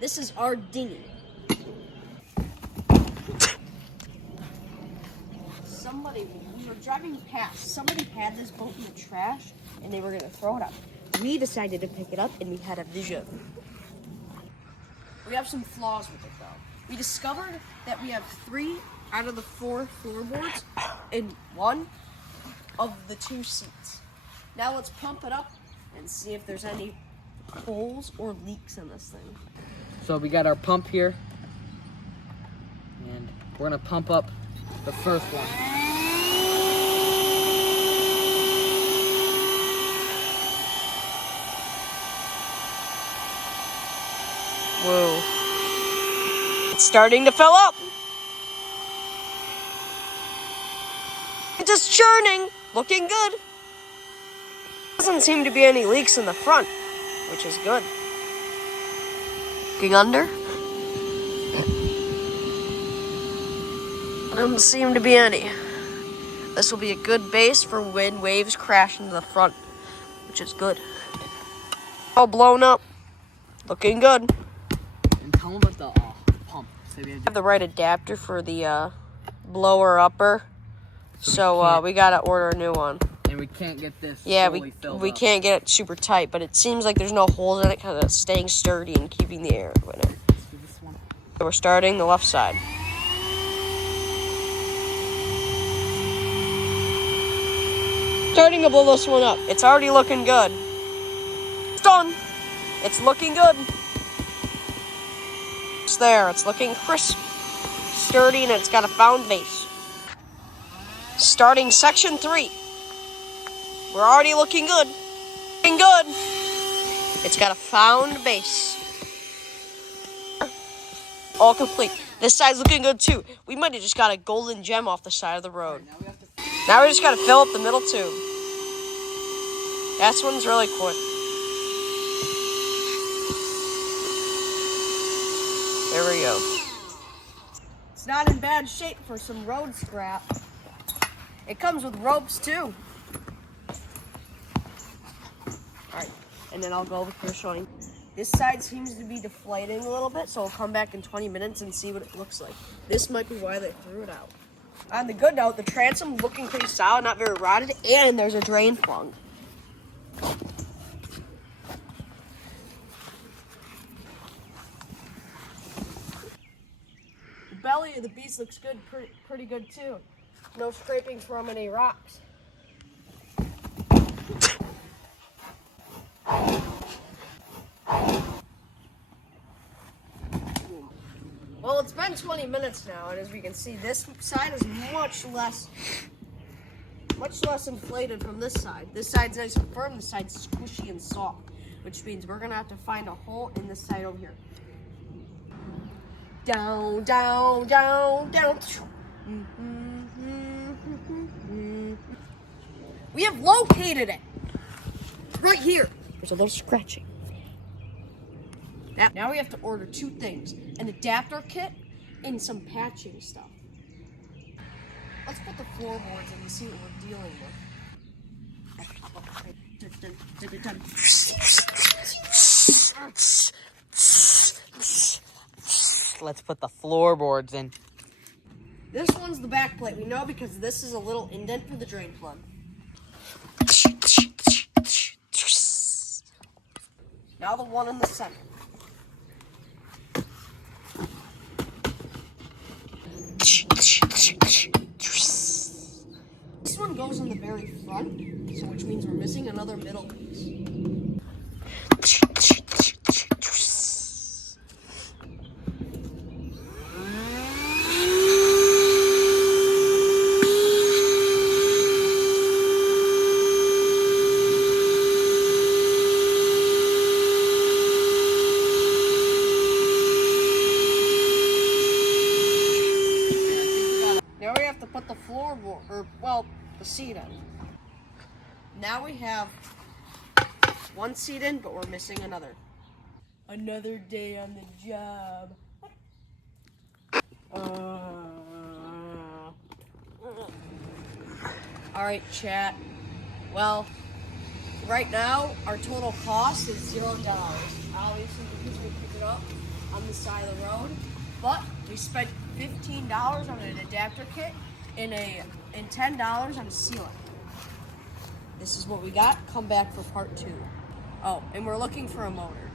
This is our dinghy. We were driving past, somebody had this boat in the trash and they were gonna throw it out. We decided to pick it up and we had a vision. We have some flaws with it though. We discovered that we have 3 out of the 4 floorboards in 1 of the 2 seats. Now let's pump it up and see if there's any holes or leaks in this thing. So we got our pump here, and we're gonna pump up the first one. Whoa. It's starting to fill up. It's just churning, looking good. Doesn't seem to be any leaks in the front, which is good. Looking under. Doesn't seem to be any. This will be a good base for when waves crash into the front, which is good. All blown up. Looking good. And tell them about the pump. So we have the right adapter for the blower upper, so we gotta order a new one. And we can't get this. Yeah, fully filled we up. can't get it super tight, but it seems like there's no holes in it, kind of staying sturdy and keeping the air in it. This one. So we're starting the left side. Starting to blow this one up. It's already looking good. It's done. It's looking good. It's there. It's looking crisp, sturdy, and it's got a found base. Starting section 3. We're already looking good. Looking good. It's got a found base. All complete. This side's looking good too. We might have just got a golden gem off the side of the road. Now we just gotta fill up the middle tube. That one's really quick. There we go. It's not in bad shape for some road scrap. It comes with ropes too. Alright, and then I'll go over here showing. This side seems to be deflating a little bit, so I'll come back in 20 minutes and see what it looks like. This might be why they threw it out. On the good note, the transom looking pretty solid, not very rotted, and there's a drain plug. The belly of the beast looks good, pretty good too. No scraping from any rocks. Well, it's been 20 minutes now, and as we can see, this side is much less inflated from this side. This side's nice and firm, this side's squishy and soft, which means we're gonna have to find a hole in this side over here. Down, down, down, down. We have located it. Right here. There's a little scratching. Now we have to order 2 things. An adapter kit and some patching stuff. Let's put the floorboards in and see what we're dealing with. Let's put the floorboards in. This one's the back plate. We know because this is a little indent for the drain plug. Now the one in the center. This one goes in the very front, so which means we're missing another middle piece. Put the floorboard, or well, the seat in. Now we have 1 seat in, but we're missing another. Another day on the job. All right, chat. Well, right now, our total cost is $0. Obviously, because we picked it up on the side of the road, but we spent $15 on an adapter kit and $10 on a sealant. This is what we got. Come back for part 2. Oh, and we're looking for a motor.